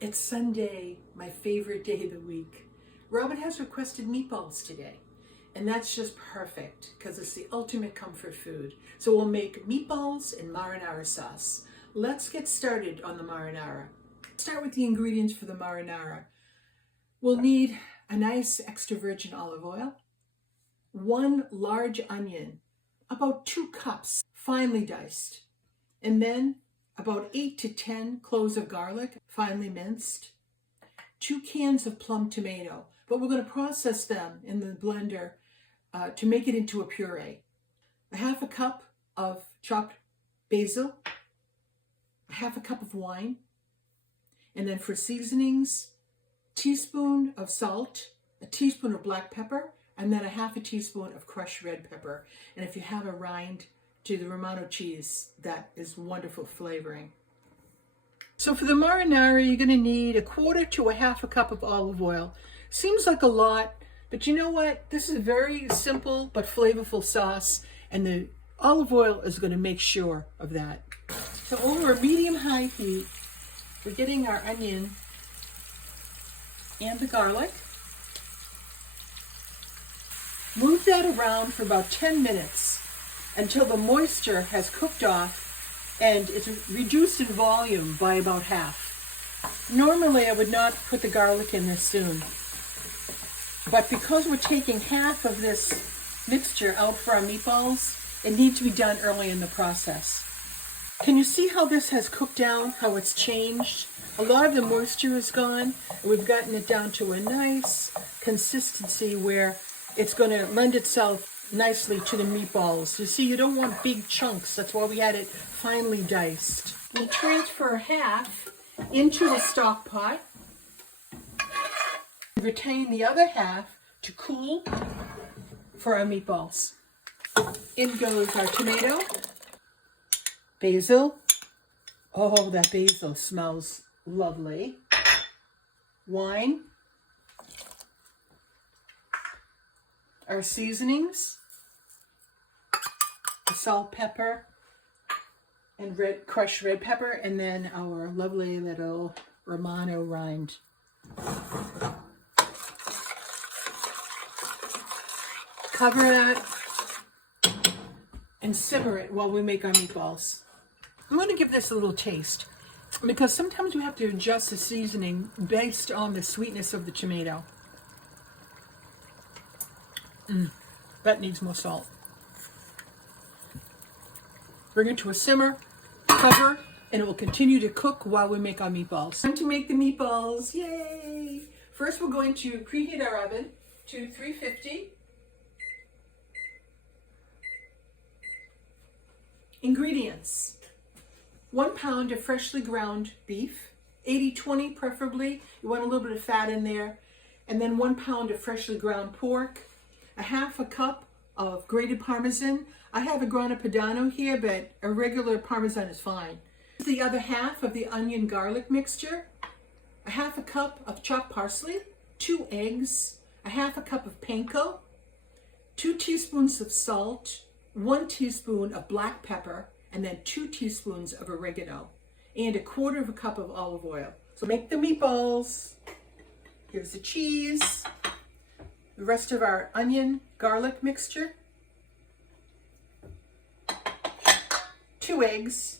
It's Sunday, my favorite day of the week. Robin has requested meatballs today, and that's just perfect because it's the ultimate comfort food. So we'll make meatballs and marinara sauce. Let's get started on the marinara. Start with the ingredients for the marinara. We'll need a nice extra virgin olive oil, 1 large onion, about 2 cups, finely diced, and then about 8 to 10 cloves of garlic, finely minced, 2 cans of plum tomato, but we're going to process them in the blender to make it into a puree. A half a cup of chopped basil, a half a cup of wine, and then for seasonings, teaspoon of salt, a teaspoon of black pepper, and then a half a teaspoon of crushed red pepper. And if you have a rind, to the Romano cheese, that is wonderful flavoring. So for the marinara, you're going to need 1/4 to 1/2 cup of olive oil. Seems like a lot, but you know what? This is a very simple but flavorful sauce, and the olive oil is going to make sure of that. So over a medium-high heat, we're getting our onion and the garlic. Move that around for about 10 minutes until the moisture has cooked off and it's reduced in volume by about half. Normally I would not put the garlic in this soon, but because we're taking half of this mixture out for our meatballs, it needs to be done early in the process. Can you see how this has cooked down, how it's changed? A lot of the moisture is gone, and we've gotten it down to a nice consistency where it's going to lend itself nicely to the meatballs. You see, you don't want big chunks. That's why we had it finely diced. We'll transfer half into the stock pot. Retain the other half to cool for our meatballs. In goes our tomato, basil. Oh, that basil smells lovely. Wine. Our seasonings, the salt, pepper, and crushed red pepper, and then our lovely little Romano rind. Cover that and simmer it while we make our meatballs. I'm going to give this a little taste because sometimes we have to adjust the seasoning based on the sweetness of the tomato. That needs more salt. Bring it to a simmer, cover, and it will continue to cook while we make our meatballs. Time to make the meatballs, yay! First we're going to preheat our oven to 350. Ingredients: 1 pound of freshly ground beef, 80-20 preferably. You want a little bit of fat in there. And then 1 pound of freshly ground pork, a half a cup of grated Parmesan. I have a grana padano here, but a regular Parmesan is fine. The other half of the onion garlic mixture, a half a cup of chopped parsley, 2 eggs, a half a cup of panko, 2 teaspoons of salt, 1 teaspoon of black pepper, and then 2 teaspoons of oregano, and 1/4 cup of olive oil. So make the meatballs. Here's the cheese. The rest of our onion garlic mixture, 2 eggs,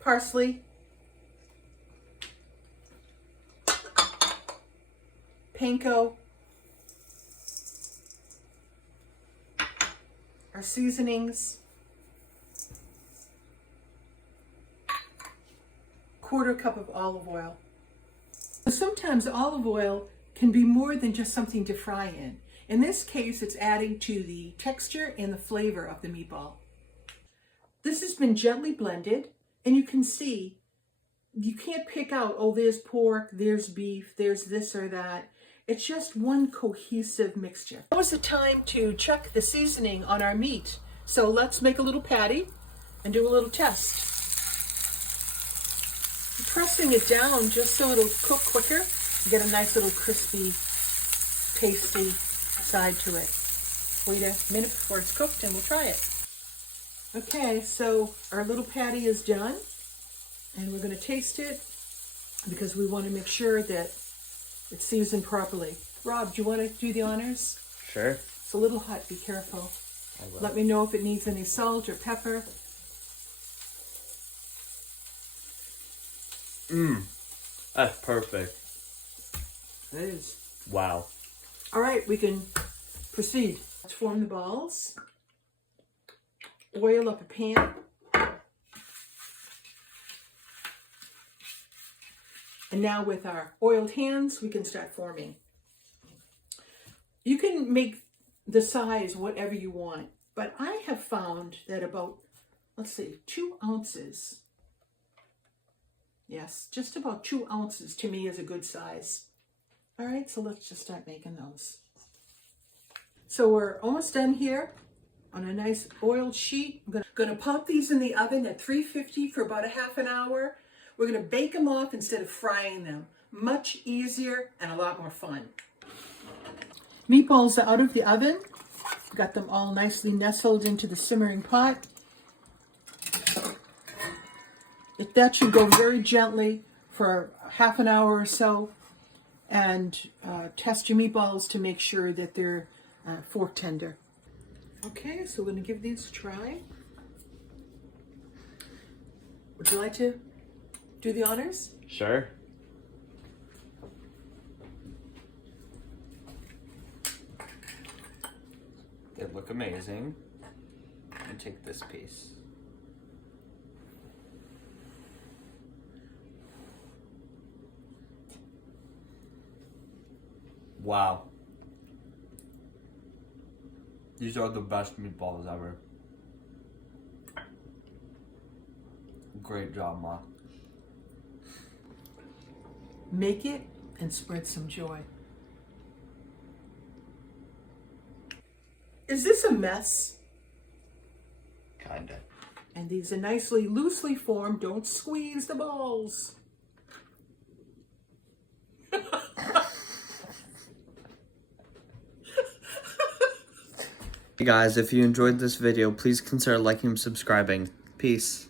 parsley, panko, our seasonings, 1/4 cup of olive oil. Sometimes olive oil can be more than just something to fry in. In this case, it's adding to the texture and the flavor of the meatball. This has been gently blended, and you can see, you can't pick out, oh, there's pork, there's beef, there's this or that. It's just one cohesive mixture. Now is the time to check the seasoning on our meat. So let's make a little patty and do a little test. I'm pressing it down just so it'll cook quicker. Get a nice little crispy, tasty side to it. Wait a minute before it's cooked and we'll try it. Okay, so our little patty is done, and we're going to taste it. because we want to make sure that it's seasoned properly. Rob, do you want to do the honors? Sure. It's a little hot, be careful. Let me know if it needs any salt or pepper. That's perfect. It is. Wow. All right, we can proceed. Let's form the balls. Oil up a pan. And now with our oiled hands, we can start forming. You can make the size whatever you want, but I have found that about, let's see, 2 ounces. Yes, just about 2 ounces to me is a good size. All right, so let's just start making those. So we're almost done here on a nice oiled sheet. I'm gonna pop these in the oven at 350 for about a half an hour. We're gonna bake them off instead of frying them. Much easier and a lot more fun. Meatballs are out of the oven. Got them all nicely nestled into the simmering pot. That should go very gently for half an hour or so, and test your meatballs to make sure that they're fork tender. Okay, so we're going to give these a try. Would you like to do the honors? Sure. They look amazing. And take this piece. Wow. These are the best meatballs ever. Great job, Ma. Make it and spread some joy. Is this a mess? Kinda. And these are nicely loosely formed. Don't squeeze the balls. Hey guys, if you enjoyed this video, please consider liking and subscribing. Peace.